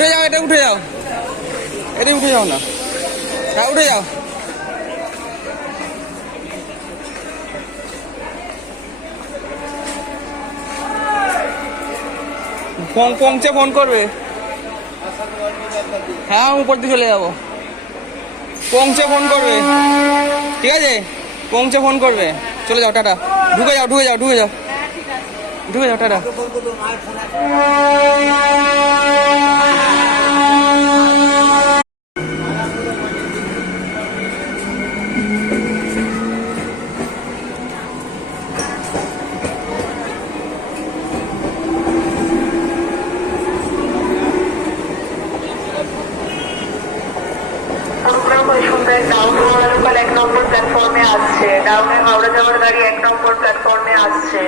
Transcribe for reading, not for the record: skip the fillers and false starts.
উঠে যাও, এটা উঠে যাও, এটা উঠে যাও না, হ্যাঁ উঠে যাও। পৌঁছে ফোন করবে। হ্যাঁ উপর দিয়ে চলে যাবো, পৌঁছে ফোন করবে, ঠিক আছে? পৌঁছে ফোন করবে, চলে যাও, টাটা। ঢুকে যাও, ঢুকে যাও, ঢুকে যাও, ঢুকে যাও, টাটা। ডাউন 1 নম্বর প্ল্যাটফর্মে আসছে, ডাউনে হাওড়া যাওয়ার গাড়ি 1 নম্বর প্ল্যাটফর্মে আসছে।